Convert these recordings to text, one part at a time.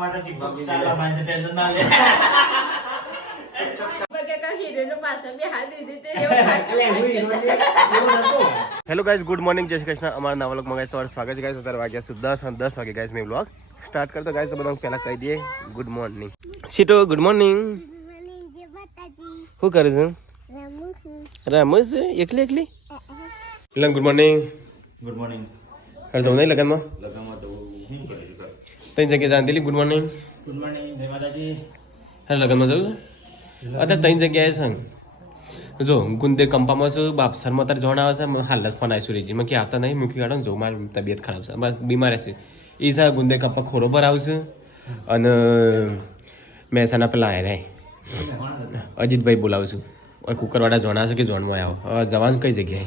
માટે TikTok star લાવવાની tension ના લે હેલો ગાઈઝ, ગુડ મોર્નિંગ, જય શ્રી કૃષ્ણ. અમારા નવા વ્લોગમાં ગાઈઝ તમારું સ્વાગત છે. ગાઈઝ અત્યારે વાગ્યા છે 10 વાગે. ગાઈઝ મેં વ્લોગ સ્ટાર્ટ કરતો ગાઈઝ તો બધા પહેલા કહી દઈએ ગુડ મોર્નિંગ. સીટો ગુડ મોર્નિંગ. શું કરે છે? રમું છે એકલી એકલી. Good morning. Good morning. અરે જવું નહીં લગનમાં તો શું કરે છે? તઈ જગ્યાએ જાણતી ગુડ મોર્નિંગ. ગુડ મોર્નિંગ, જય માતાજી. અરે લગનમાં જવું અત્યારે ત્રણ જગ્યાએ છે. જો ગુંદે કંપામાં છું, બાપસરમાં તારે જોણ આવે છે. હાલ જ ફોન આવીશું રેજી મેં કે આવતા નહીં મૂકી કાઢો ને જો મારી તબિયત ખરાબ છે, બીમાર છે. એ છે ગુંદે કંપા ખોરો પર આવશે અને મહેસાણા પેલા આવ્યા અજીતભાઈ બોલાવશું. કુકરવાડા જોણ આવશે કે જોણમાં આવો જવાનું કઈ જગ્યાએ?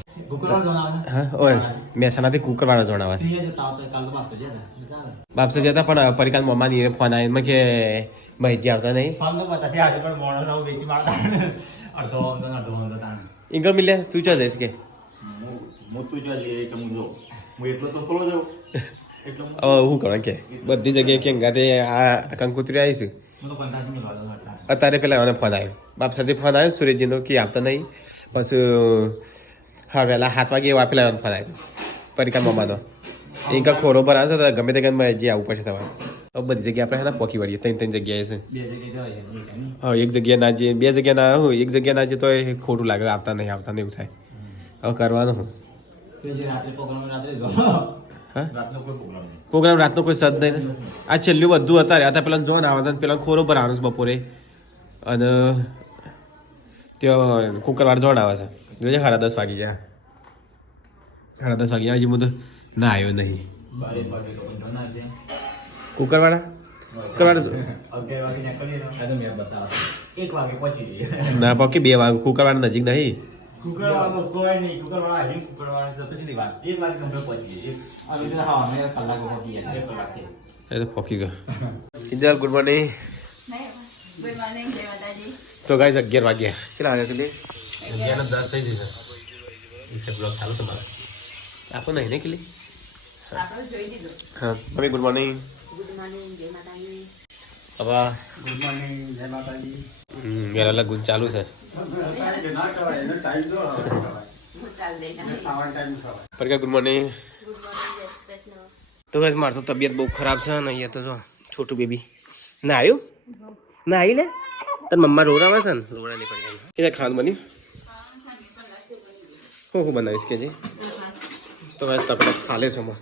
હા ઓય મહેસાણાથી કુકરવાડા જોણ આવે છે. બાપસે જતા પણ પરિકાલ મમ્માની ફોન આવી મેં કે ભાઈજી આવતા નહીં. ઇન્કમ મિલ્યા તું ચા જઈશ કે હું કરો કે બધી જગ્યાએ કેમ ગાતે આ કંકુતરી આવીશું. અત્યારે પેલા મને ફોન આવ્યો બાપ સાથે ફોન આવ્યો સુરેશજીનો કે આવતા નહીં. પછી હા વહેલા 7 વાગે એવા પેલા ફોન આવ્યો પરિકાલ મમ્માનો ઇન્કા ખોરો પર આવશે તો ગમે તે ગમે જે આવવું પડશે તમારે. બધી જગ્યાએ આપણે પોકી વળીએ ત્રણ જગ્યાએ છે. હા એક જગ્યાએ ના જઈએ, બે જગ્યા ના હોય, એક જગ્યા ના જઈએ તો ખોટું લાગે આવતા નહીં એવું થાય. હવે કરવાનું હું પ્રોગ્રામ રાતનો કોઈ સદ નહીં. આ છેલ્લું બધું અત્યારે હતા પેલા જો ને આવે છે પેલા ખોરો પર આવવાનું બપોરે અને ત્યાં કુકરવાડ જોડ આવે છે. જોજે 10:30 વાગી ગયા. 10:30 વાગ્યા હજી હું તો ના આવ્યો નહીં. કુકરવાડા ના પકી 2 વાગે કુકરવાડા નજીક નહીં. પોકી જો ઇન્દિરા ગુડ મોર્નિંગ. તો ગાઈસ 11 વાગ્યા કેટલા વાગ્યા સુધી 11:10 થઈ જશે. બ્લોગ ચાલુ તમારે આપો નહીં ને કેટલી હા mummy good morning. Good morning, જય માતાજી. બાબા ગુડ મોર્નિંગ, જય માતાજી. મેરા ગુડ ચાલુ છે. પર ગુડ મોર્નિંગ. તો ગાઈસ માર તો તબિયત બહુ ખરાબ છે ને અહીંયા તો જો છોટું બેબી ના આવ્યું ના આવી લે તાર મમ્મા રોડાવે છે ને રોડા નહીં પડી કે ખાવાનું બન્યું હું બનાવીશ કે જી તો ગાઈસ તપડા ખાલે છે માં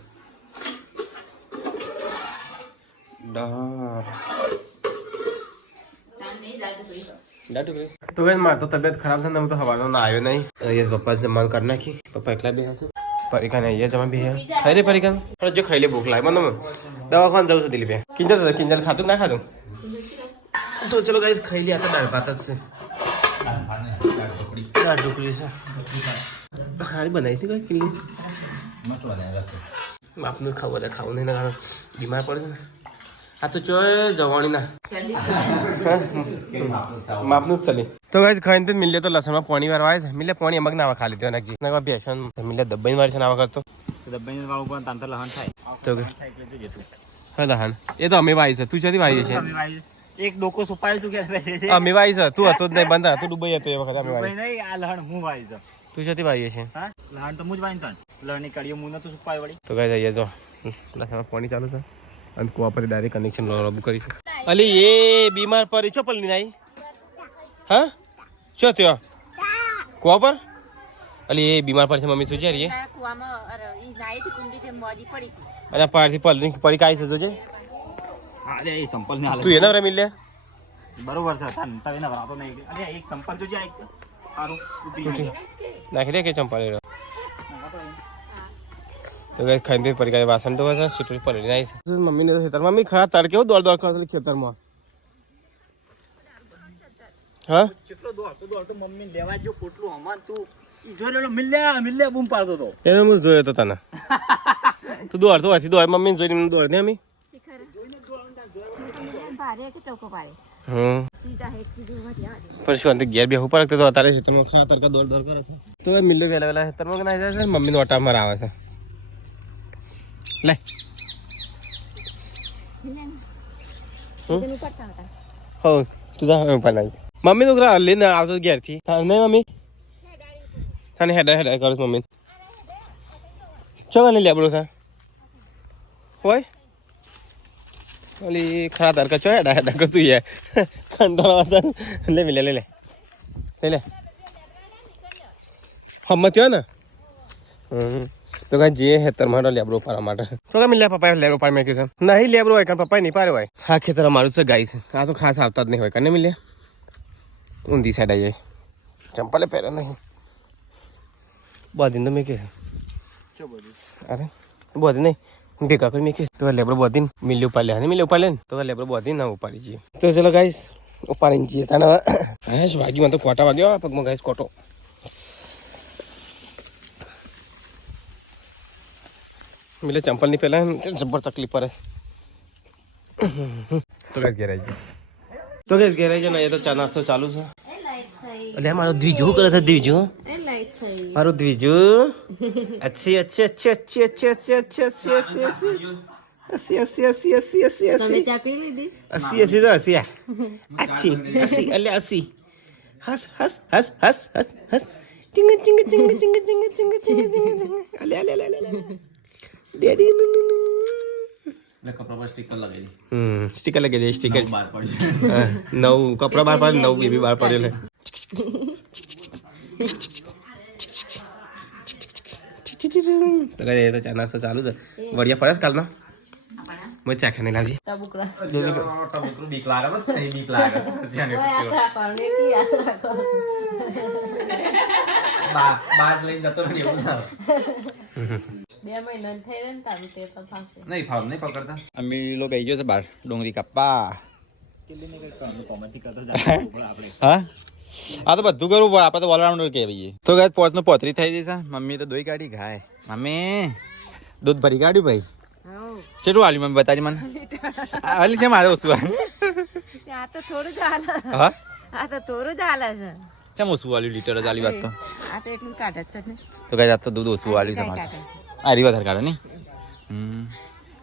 તો ગાઈસ માર તો તબિયત ખરાબ છે ને હું તો હવાનો ના આવ્યો નહીં. અહીંયા પપ્પા જમવાનું કરી નાખી. પપ્પા એકલા બેહા છે. પરિકા ને અહીંયા જમા બેહ્યા ખાઈ રે પરિકા પણ જો ખાઈ લે ભૂખ લાગે મને દવાખાને જવું છે દિલીપ કિંજલ ખાતું ના ખાતું તો ચલો ગાઈસ ખાઈ લે. આ તો દાળ ભાત જ છે. દાળ ઢોકળી છે હારી બનાવી હતી કઈ કિલ્લી બાપનું ખાવું નહીં ના બીમાર પડે છે ને. આ તો ચો જવાણી ના માપનું જ ચાલી. તો ગાઈસ ખાઈને તો મિલે તો લસણમાં પાણી વાળવા આવે છે. મિલે પાણી અમક ના ખાલી દેવા નાખજી ના બેસન મિલે દબ્બાઈ વાળી છે ના કરતો દબ્બાઈ વાળું પણ તાંતર લહણ થાય તો હા લહણ એ તો અમે વાઈ છે. તું જતી વાઈ છે એક ડોકો સુપાયું તું કે અમે વાઈ છે. તું હતો જ નહીં બંધ તું ડૂબાઈ હતો એ વખત અમે વાઈ નહીં આ લહણ હું વાઈ છે. તું જતી વાઈ છે હા લહણ તો હું જ વાઈ લહણ ની કડીઓ મું નતું સુપાય વળી. તો ગાઈસ અહીંયા જો લસણમાં પાણી ચાલુ છે અને કુવા પર ડાયરેક્ટ કનેક્શન રબ કરીશું. અલી એ બીમાર પડી છો પલની નાઈ હા શું થયો કુવા પર? અલી એ બીમાર પડશે મમ્મી શું છે રે અને પારથી પલની પડી કાઈ છે જોજે. અરે એ સંપલ ને હાલ તું એના રે મિલે બરોબર છે તને ના વાતો નહીં. અરે એક સંપલ જોજે એક સારું નાખી દે કે ચંપા લે તો ગાઈસ ખાઈને પડી કાઈ વાસણ તો છે સીટું પડી નાઈ છે. મમ્મી ને તો ખેતર મમ્મી ખરા તાર કેવો દોડ કરતો ખેતરમાં હા કેટલો દોડતો મમ્મી લેવા જો કોટલું હમાન તું જોરેલો મિલ્યા બૂમ પાડતો તો એને હું જોયો તો તને તું દોડતો હતી દોડ મમ્મી જોઈને દોડ ને અમે પર શું ઘેર બે ઉપર તો તારે ખેતરમાં ખરા તાર કા દોડ કરે છે. તો મિલ્લો વેલા ખેતરમાં ના જાય છે મમ્મી નો ઓટા માર આવે છે લે તેનું પડતા હતા હો તું જા પણ આવી મમ્મી નું ઘર લઈને આવતો ઘેરથી નહીં મમ્મી તને હેડા કરું મમ્મી ચો લઈ લે આપણું હોય ઓલી ખરા તાર ચો હેડા કરતું યાર કંટાળા લે લે લે લે લે હમત થયો ને તો કઈ જે હેતર માટે લેબરો પાડવા માટે તો કઈ લે પપ્પા લેબરો પાડ મેં કીધું નહીં લેબરો હોય કારણ પપ્પા નહીં પાડે હોય આ ખેતર અમારું છે ગાય છે આ તો ખાસ આવતા જ નહીં હોય કને મિલે ઊંધી સાઈડ આવી જાય ચંપલે પહેરે નહીં બધી તો મેં કે અરે બધી નહીં ભેગા કરી મેં કે તો લેબરો બધી મિલે ઉપાડ લે મિલે ઉપાડ લે ને તો લેબરો બધી ના ઉપાડી જઈએ તો ચલો ગાઈસ ઉપાડીને જઈએ તને હા વાગ્યું તો કોટા વાગ્યો પગમાં ગાઈસ કોટો મિલે ચંપલ ની પેલા જબર તકલીફ પડે તો કઈ ઘેરાઈ ગયો તો કઈ ઘેરાઈ જાય ને એ તો ચા નાસ્તો ચાલુ છે એટલે મારો દ્વિજુ કરે છે દ્વિજુ મારું દ્વિજુ અચ્છી અચ્છી અચ્છી અચ્છી અચ્છી અચ્છી અચ્છી અચ્છી અચ્છી અચ્છી અચ્છી અચ્છી અચ્છી અચ્છી ચા પી લીધી અસી અસી તો અસી અચ્છી અસી એટલે અસી હસ હસ હસ હસ હસ હસ ચિંગ ચિંગ ચિંગ ચિંગ ચિંગ ચિંગ ચિંગ ચિંગ અલે અલે અલે અલે ડેડી મેં કપડા પર સ્ટીકર લગાવી સ્ટીકર લગાવી દે સ્ટીકર બહાર પડ્યું નવ કપડા બહાર પડે નવ બેબી બહાર પડે લે તો કઈ તો ચા નાસ્તો ચાલુ છે વડિયા પડે કાલનો મેં ચાખે નહીં લાવજી ટબુકરા બીક લાગે બીક લાગે બાસ લઈને જતો રહી એવું ના 2 મહિના થઈ ને તારું તે તો થાશે નહીં ફાવ નહીં પકડતા અમે લોકો બેસી ગયો છે બહાર ડુંગળી કાપવા હા આ તો બધું કરવું પડે આપણે તો ઓલરાઉન્ડર કહેવાય તો ગાય પોચનો પોતરી થઈ જશે મમ્મી તો દોઈ કાઢી ગાય મમ્મી દૂધ ભરી કાઢ્યું ભાઈ કેટલું આલ્યું મમ્મી બતાજી મને આલી છે મારે ઓછું આ તો થોડું જ હાલે હા આ તો થોડું જ હાલે છે કેમ ઓછું આલ્યું લીટર જ આલી વાત તો આ તો એટલું કાઢે છે ને તો ગાય આ તો દૂધ ઓછું આલ્યું છે મારે આ રીવા ધર કાઢે નહીં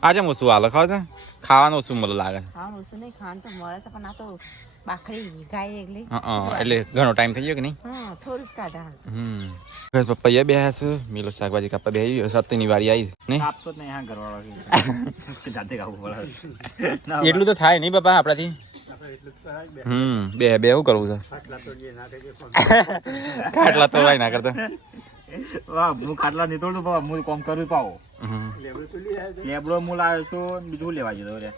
આ જેમ ઓછું હાલે ખાવ છે ખાવાનું ઓછું મને લાગે છે હા ઓછું નહીં ખાવાનું તો મળે છે પણ આ તો બાખડી ગાય એકલી એટલે ઘણો ટાઈમ થઈ ગયો કે નહીં હા થોડું જ કાઢે પપ્પા બે છે મિલો શાકભાજી કાપવા બે સત્યની વારી આવી નહીં આપતો જ નહીં હા ઘરવાળો જાતે ખાવું પડે એટલું તો થાય નહીં બાપા આપણાથી બે બે એવું કરવું છે ખાટલા તો વાય ના કરતા વાહ હું ખાટલા નહીં તોડું બાબા હું કોમ કરવું પાવો લેબડો હું લાવ્યો છું બીજું લેવા જતો રે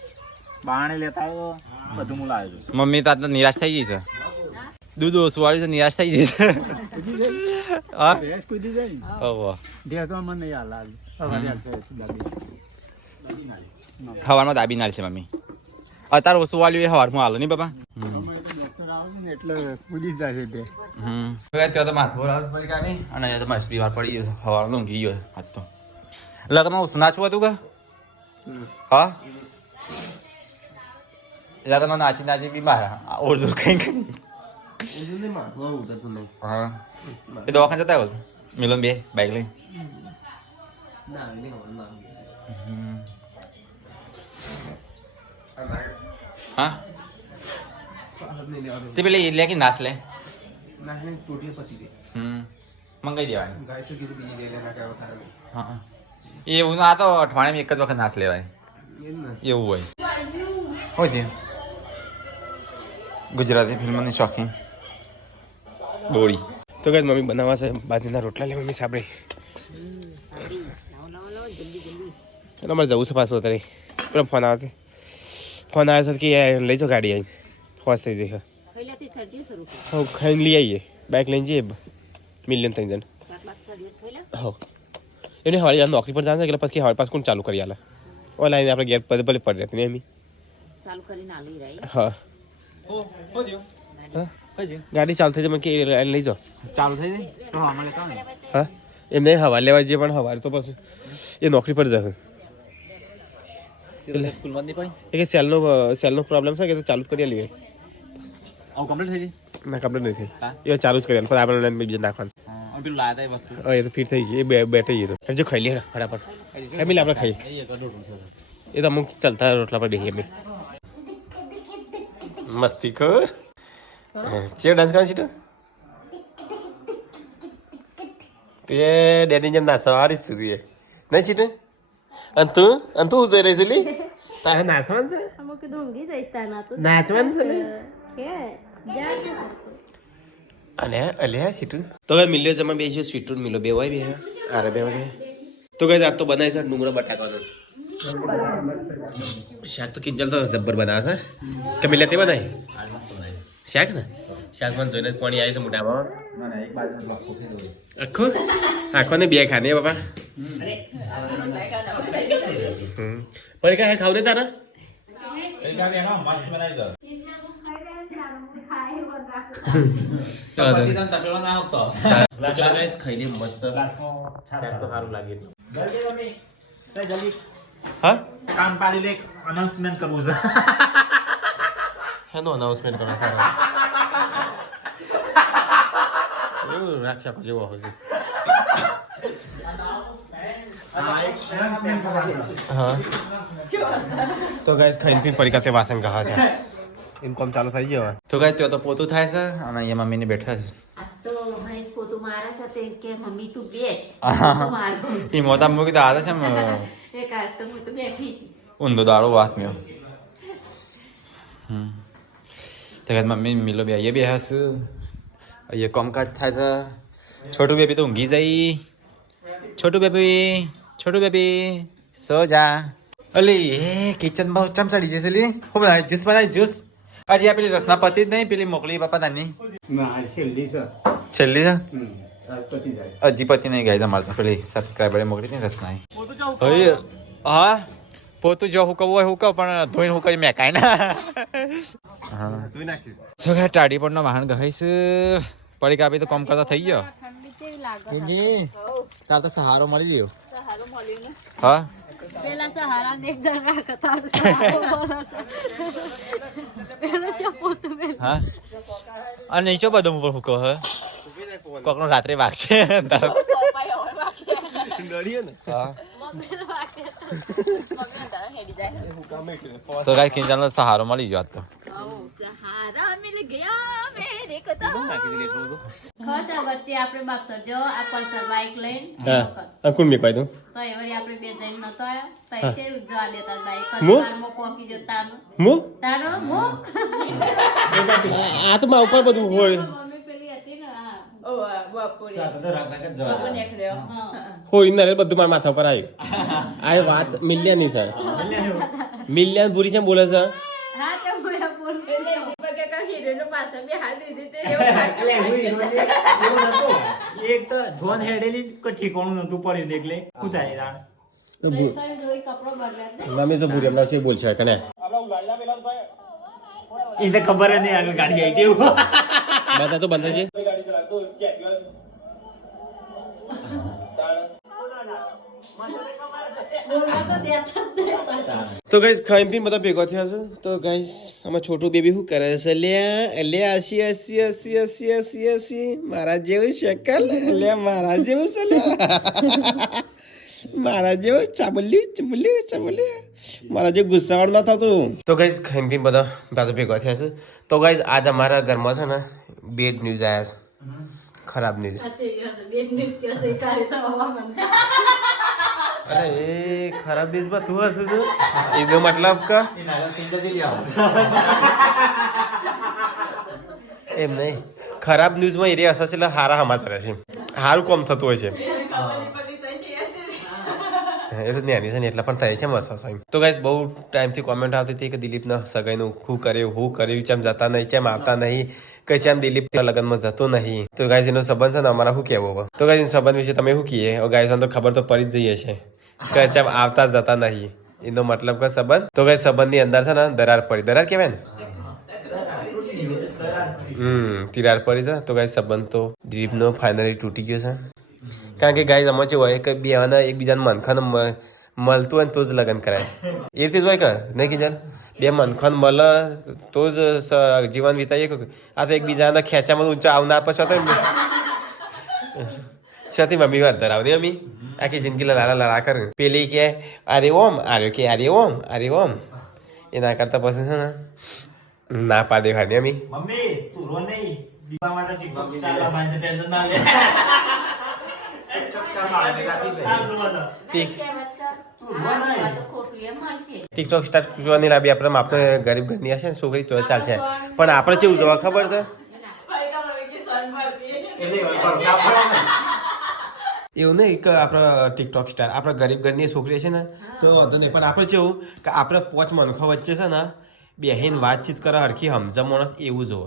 બાણે લેતા આવ્યો બધું હું લાવ્યો છું મમ્મી તો આજ નિરાશ થઈ ગઈ છે દૂધ ઓછું વાળ્યું છે નિરાશ થઈ ગઈ છે હા ભેંસ કૂદી જાય ને ઓહો ભેંસ તો મને નહીં હાલ હવામાં દાબી નાલ છે મમ્મી અત્યારે ઓછું વાળ્યું એ હવારમાં હાલો નહીં બાપા ડોક્ટર આવે ને એટલે કૂદી જ જાય છે ત્યાં તો માથું પડી આવી અને અહીંયા તો મારે બીમાર પડી ગયો હવાનું ઊંઘી ગયો આજ તો એટલે તમે ઓછું નાચવું હતું કે હા એટલે તમે નાચી નાચી બીમાર ઓળધું કંઈક હા એ દવાખાને જતા હોય મિલન બે બાઈક લઈ હા તે પેલી લે કે નાસ લે મંગાઈ દેવાની હા એવું આ તો અઠવાડિયામાં એક જ વખત નાસ લેવાય એવું હોય હોય ગુજરાતી ફિલ્મની શોખીન બોડી તો કઈ મમ્મી બનાવવા છે બાજરીના રોટલા લે મમ્મી સાંભળી એટલે અમારે જવું છે પાછું અત્યારે પેલો ફોન આવે છે કે લઈ જાઓ ગાડી આવીને હોશ થઈ જશે હા ખાઈને લઈ આવીએ બાઇક લઈને જઈએ મિલિયન થઈ જણ હા એને હવારી નોકરી પર જવાનું એટલે પછી હવારી પાસ કોણ ચાલુ કરી આલે ઓનલાઈન આપણે ઘેર ભલે પડી રહેતી ને એમ હા ગાડી ચાલુ થઈ જાય મને કે લઈ જાઓ ચાલુ થઈ જાય તો અમારે કામ હા એમને હવા લેવા જઈએ પણ હવારે તો પછી એ નોકરી પર જશે સ્કૂલમાં નહીં પડી એ કે સેલનો પ્રોબ્લેમ છે કે તો ચાલુ જ કરી લઈએ આવું કમ્પ્લીટ થઈ ના કમ્પ્લીટ નહીં થઈ એ ચાલુ જ કરી પણ આપણે બીજું નાખવાનું જાય પેલું લાયા હતા એ વસ્તુ એ તો ફિટ થઈ ગઈ એ બેઠી ગઈ તો જો ખાઈ લઈએ ફટાફટ એમ આપણે ખાઈએ એ તો અમુક ચાલતા રોટલા પર બેસીએ અમે મસ્તી ખોર ચેવ ડાન્સ કરે છે તો તે ડેડી જેમ નાચવા વાળી સુધી નહીં છે અને તું જોઈ રહી છું લી તારે નાચવાનું છે અમુક કીધું ઊંઘી જઈશ તાના તો નાચવાનું છે ને કે જા અને અલ્યા સીટું તો હવે મિલ્યો જમા બેસ્યો સ્વીટું મિલો બે હોય બે અરે બે વાગે તો કઈ આજ તો બનાવી છે ડુંગળો બટાકાનો શાક તો કિંજલ તો જબ્બર બનાવે છે કે મિલ્યા તે બનાવી શાક ને શાક મને જોઈને પાણી આવી છે મોઢામાં આખો ને બે ખાને બાપા પણ કઈ ખાવ દે તારા ખાઈને મસ્ત તો સારું લાગે હા કામ પાડી લે અનાઉન્સમેન્ટ કરવું છે હેનો અનાઉન્સમેન્ટ કરો એવું રાક્ષકો જેવો હોય છે હા તો ગાઈસ ખાઈને પીને પડી કાતે વાસણ કહા છે એમ કામ ચાલુ થઈ ગયો તો ગાય ત્યાં તો પોતું થાય છે અને અહીંયા મમ્મીને બેઠા છે તો ભેંસ પોતું મારા સાથે કે મમ્મી તું બેસ એ મોટા મૂકી તો આવે છે એક આજ તો હું તો બેઠી ઊંધો દાડો વાત મેં તો ગાય મમ્મી મિલો બે અહીંયા બે હશે અહીંયા કામકાજ થાય છે છોટું બેબી તો ઊંઘી જઈ છોટું બેબી સો જા અલી એ કિચનમાં ચમચાડી જશે લી હું બનાવી જ્યુસ બનાવી જ્યુસ અરે આ પેલી રસના પતિ જ નહીં પેલી મોકલી બાપા તાની છેલ્લી છે હજી પતિ નહીં ગાય તમારે તો પેલી સબસ્ક્રાઈબરે મોકલી હતી રસના હા પોતું જો હું કહું હોય હું કહું પણ ધોઈને હું કરી મેં કાંઈ ના હા શું કહે ટાડી પરનો વાહન ગહાઈશ પડી કાપી તો કામ કરતા થઈ ગયો ઠંડી કેવી લાગે તાર તો સહારો મળી ગયો સહારો મળ્યું ને હા પેલા સહારા ને એક જણ રાખતા પેલો ચપોતું પેલા હા અને નીચો બધું ઉપર હું કહું કોકનો રાત્રે વાગશે હા તો કાંઈ કિંજલનો સહારો મળી ગયો આજ તો સહારા મિલ ગયા મેરે કદમ ખોટા વચ્ચે આપણે બાપસર જો આ પલ્સર બાઈક લઈને હા કોણ મેં પાડું તો એવડી આપણે બે જણ નતો આયા પૈસે ઉજવા દેતા બાઈક મો? કારમાં કોકી જતાનું મો તારો મો આ તો માં ઉપર બધું હોય મમ્મી પેલી હતી ને હા ઓ બાપુરે હા હોય ને બધું મારા માથા પર આવ્યું આ વાત મિલ્યાની છે મિલ્યાન પૂરી છે બોલે છે હા તો બોલા બોલ બગે કા હીરો પાછળ બે હાલ દીધી તે એક તો ધોન હેડેલી કોઈ ઠીકાણું નતું પડ્યું એટલે શું થાય તાણ જોઈ કપડો બદલ્યા મમ્મી તો પૂરી હમણાં છે બોલશે કને એ તો ખબર જ નહીં આગળ ગાડી આવી ગઈ બધા તો બંધ છે તો ગાઈસ ખાઈ પીને બધા ભેગા થયા છે તો ગાઈસ આમાં છોટું બેબી શું કરે છે લ્યા અસી અસી અસી અસી અસી અસી મારા જેવું શકલ લ્યા મારા જેવું છે લ્યા મારા જેવું ચાબલ્યું મારા જેવું ગુસ્સાવાળ ના થતું તો ગાઈસ ખાઈ પીને બધા પાછા ભેગા થયા છે તો ગાઈસ આજ અમારા ઘરમાં છે ને બેડ ન્યૂઝ આવ્યા છે ખરાબ ન્યૂઝ અરે એ ખરાબ ન્યૂઝ માં તું હશું છું એનો મતલબ કે એમ નહીં ખરાબ ન્યૂઝ માં એરિયા હશે એટલે હારા સમાચાર છે સારું કામ થતું હોય છે એ તો નાની છે ને એટલા પણ થાય છે મસ્ત તો ગાઈસ બહુ ટાઈમથી કોમેન્ટ આવતી હતી કે દિલીપના સગાઈનું શું કર્યું ચેમ જતા નહીં ચેમ આવતા નહીં કે ચેમ દિલીપ લગ્નમાં જતો નહીં તો ગાઈસ એનો સંબંધ છે ને અમારા શું કહેવું તો ગાઈસ એના સંબંધ વિશે તમે શું કહીએ ગાઈસ તો ખબર તો પડી જ જઈએ છે કે ચેમ આવતા જતા નહીં એનો મતલબ કે સંબંધ તો ગાઈસ સંબંધની અંદર છે ને દરાર કહેવાય ને તિરાર પડી છે તો ગાઈસ સંબંધ તો દિલીપનો ફાઇનલી તૂટી ગયો છે કારણ કે ગાઈસ આમાં શું હોય કે બે એકબીજાને મનખન મળતું હોય ને તો જ લગ્ન કરાય એ રીતે જ હોય કે નહીં કિંજલ બે મનખન મળે તો જ જીવન વિતાઈએ આ તો એકબીજાના ખેંચામાં ઊંચા આવનાર પછી હતો સાથી મમ્મી વાત ધરાવતી મમ્મી આખી જિંદગી લડા કરે પેલી કે અરે ઓમ આર્યો કે અરે ઓમ એના કરતા પછી છે ને ના પાડે ખાધી અમી મમ્મી તું રો નહીં દીવા માટે ટિકટોક સ્ટાર લાવવાની છે ટેન્શન ના લે ટિકટોક સ્ટાર્ટ જોવાની લાવી આપણે આપણે ગરીબ ઘરની હશે ને છોકરી તો ચાલશે પણ આપણે કેવું જોવા ખબર છે એવું નહીં કે આપણે ટિકટોક સ્ટાર આપણે ગરીબ ઘરની છોકરી છે ને તો વાંધો નહીં પણ આપણે કેવું કે આપણે 5 મનખો વચ્ચે છે ને બેહીને વાતચીત કરે હરખી સમજ માણસ એવું જોવો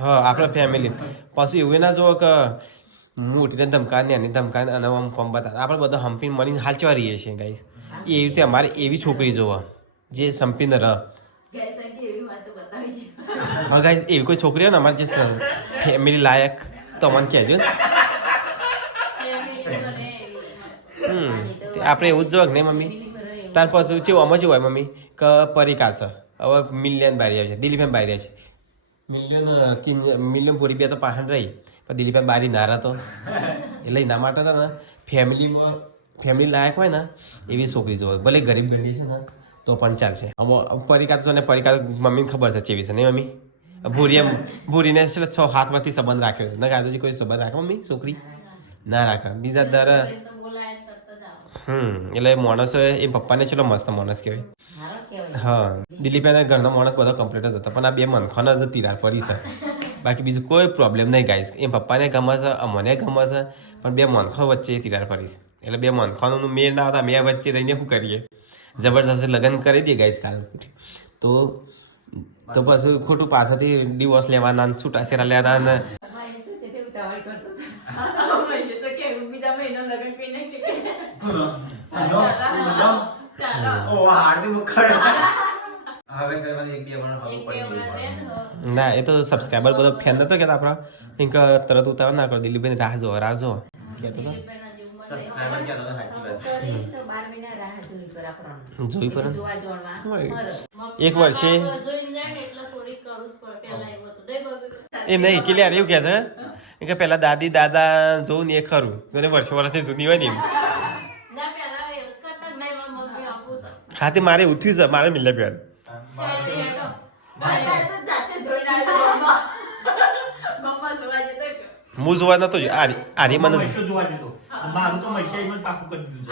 હા આપણે ફેમિલી પછી એવું ના જોવો કે મોટીને ધમકાને એની ધમકાને અને આમ કોમ બતા આપણે બધા હંપીને મળીને હાલચવા રહીએ છીએ ગાઈસ એવી રીતે અમારે એવી છોકરી જોવા જે સંપીને રહ હા ગાઈસ એવી કોઈ છોકરી હોય ને અમારે જે ફેમિલી લાયક તો મને કહેજો ને આપણે એવું જ જોવા નહીં મમ્મી ત્યાર પછી કેવું આમાં શું હોય મમ્મી કે પરિકા છે હવે મિલિયન બારી આવે છે દિલીપ બારી રહે છે મિલિયન પૂરી બે તો પાછળ રહી પણ દિલીપ બારી ના રહેતો એટલે એના માટે છે ને ફેમિલી લાયક હોય ને એવી છોકરી જોવે ભલે ગરીબ ગરીબ છે ને તો પણ ચાલશે પરિકા તો ને પરિકા મમ્મીને ખબર છે ચેવી છે નહીં મમ્મી ભૂરીને 6-7 વર્ષથી સંબંધ રાખ્યો છે ને કાજુજી કોઈ સંબંધ રાખે મમ્મી છોકરી ના રાખે બીજા દર એટલે માણસ એ પપ્પાને ચલો મસ્ત માણસ કહેવાય હા દિલીપના ઘરનો માણસ બધો કમ્પ્લીટ જ હતો પણ આ બે મનખોન જ તિરાડ પડી છે બાકી બીજું કોઈ પ્રોબ્લેમ નહીં ગાઈસ એ પપ્પાને ગમે છે અમને ગમે છે પણ બે મનખો વચ્ચે તિરાડ પડી છે એટલે બે મનખોનું મેળ ના આવતા મેં વચ્ચે રહીને શું કરીએ જબરજસ્ત લગ્ન કરી દઈએ ગાઈસ કાલ તો પછી ખોટું પાછળથી ડિવોર્સ લેવાના છૂટાછેરા લેવાના ના એ તો સબસ્ક્રાઈબર બધો ફેન નતો કેતા આપણા ઇન્ક તરત ઉતાવળ ના કરો દિલીપભાઈ રાહ જો કહેતો હતો જોઈ પર એક વર્ષે એમ નહીં ક્લિયર એવું કહે છે કે પેલા દાદી દાદા જોઉં ને એ ખરું જોને વર્ષથી જૂની હોય ને એમ હા તે મારે ઉઠ્યું છે મારે મિલે પ્યાર હું જોવા નતો આરી મને મારું તો મૈસાઈ પાકું કરી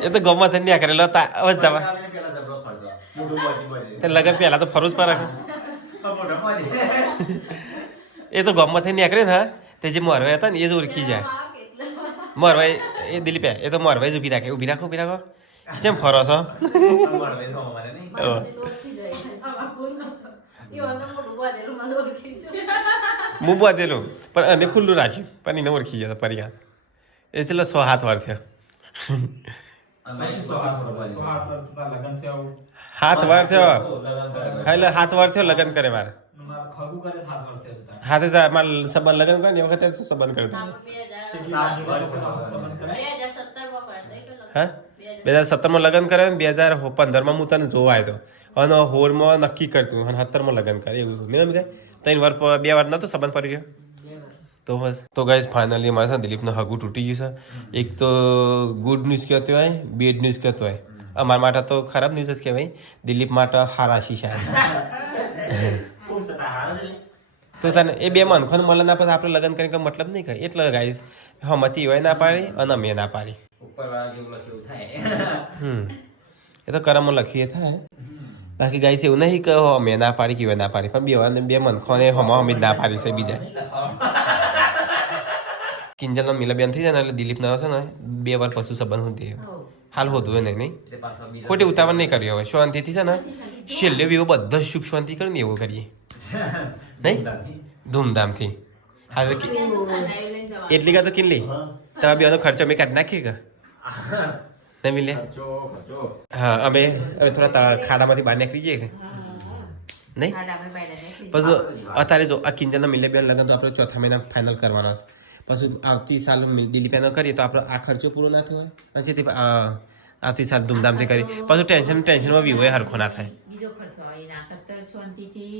એ તો ગમત નહીં કરેલો હવે જવા લગન પેલા તો ફરવું જ પડે એ તો ગમત નીકળે ને તે જે મોરવાઈ હતા ને એ જ ઓળખી જાય મોરવાઈ એ દિલીપ એ તો મોરવાઈ જ ઉભી રાખે ઉભી રાખો કેમ ફરો છો હું બાંધેલું પણ અને ખુલ્લું રાખ્યું પણ એને ઓળખી ગયા પરિવાર એ ચલો 6 હાથ વાર થયો હાથ વાર થયો એટલે હાથ વાર થયો લગ્ન કરે મારે હાથે મારે સંબંધ લગ્ન કરે ને એ વખતે સંબંધ કરે હા 2017 લગ્ન કરે ને 2015 હું તને જોવા આવ્યો અને 16 નક્કી કરતું અને 17 લગ્ન કરે એવું નહીં એમ કે 2 વાર નતો સંબંધ પડી ગયો તો બસ તો ગાઈસ ફાઇનલી મારે છે દિલીપનું હગું તૂટી ગયું છે એક તો ગુડ ન્યૂઝ કહેતો હોય બેડ ન્યૂઝ કહેતો હોય અમારા માટે તો ખરાબ ન્યૂઝ જ કહેવાય દિલીપ માટે હારાશી છે તો તને એ બે મનખોન મળે ના પછી આપણે લગ્ન કરીને મતલબ નહીં કહે એટલે ગાઈસ હમતી હોય ના પાડી અને અમે ના પાડી એ તો કરમમાં લખીએ થાય બાકી ગાઈસ એવું નહીં કે અમે ના પાડી કે ના પાડી પણ બે મનખોને હમા અમે ના પાડી છે બીજા કિંજલનો મિલાબેન થઈ જાય ને એટલે દિલીપ ના છે ને 2 વાર પશુ સંબંધ ਹੁੰਦੇ હાલ હોતું હોય નહીં ખોટી ઉતાવળ નહીં કરી હવે શાંતિથી છે ને છેલ્લે બી એવું બધા સુખ શાંતિ કરે ને એવું કરીએ નહીં ધૂમધામથી હવે એટલી કા તો કેટલી તમે બેનો ખર્ચો અમે કાઢી નાખીએ કે નહીં મિલે હા અમે હવે થોડા ખાડામાંથી બહાર નીકળી જઈએ કે નહીં પછી અત્યારે જો આ કિંજલના મિલે બેન લગ્ન તો આપણે 4થા મહિના ફાઇનલ કરવાનો છે પછી આવતી સાલ દિલ્હી પેનો કરીએ તો આપણો આ ખર્ચો પૂરો ના થયો પછી તે આવતી સાલ ધૂમધામથી કરી પછી ટેન્શનમાં વિવો હરખો ના થાય બીજો ખર્ચો આવે એના કરતા શાંતિથી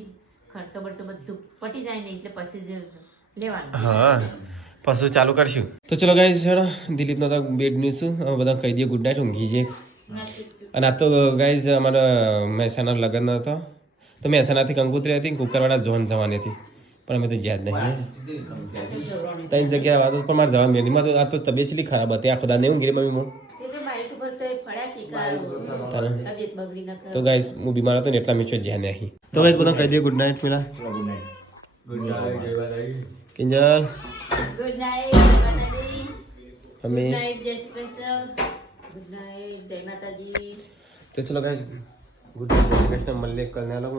ખર્ચો બરચો બધું પટી જાય ને એટલે પછી જ લેવાનું. હા પછી ચાલુ કરશું તો ચલો ગાઈઝ ચલો દિલીપનો તો બેડ ન્યૂઝ છું હવે બધા કહી દઈએ ગુડ નાઇટ ઊંઘી જઈએ અને આ તો ગાઈઝ અમારા મહેસાણા લગ્ન હતો તો મહેસાણાથી કંકોત્રી હતી કુકરવાડા ઝોન જવાની હતી પણ અમે તો યાદ નહીં ત્રણ જગ્યા વાતો પણ મારે જવા મેળીમાં તો આ તો તબિયત એટલી ખરાબ હતી આખો દાને એવું ગીરી મમ્મી તે તો બાઈક ઉપર તો ફળ્યા કે તારે તબિયત બગડી ન તો ગાઈઝ હું બીમાર હતો ને એટલા મેં ધ્યાન નહીં તો ગાઈઝ બધા કહી દઈએ ગુડ નાઇટ પેલા કિંજલ ગુડ નાઇટ માતાજી. અમે ગુડ નાઇટ જય શ્રી કૃષ્ણ. ગુડ નાઇટ જય માતાજી. તો ચલો ગાઈઝ ગુડ નાઇટ કૃષ્ણ મળીએ કલ ના લોકો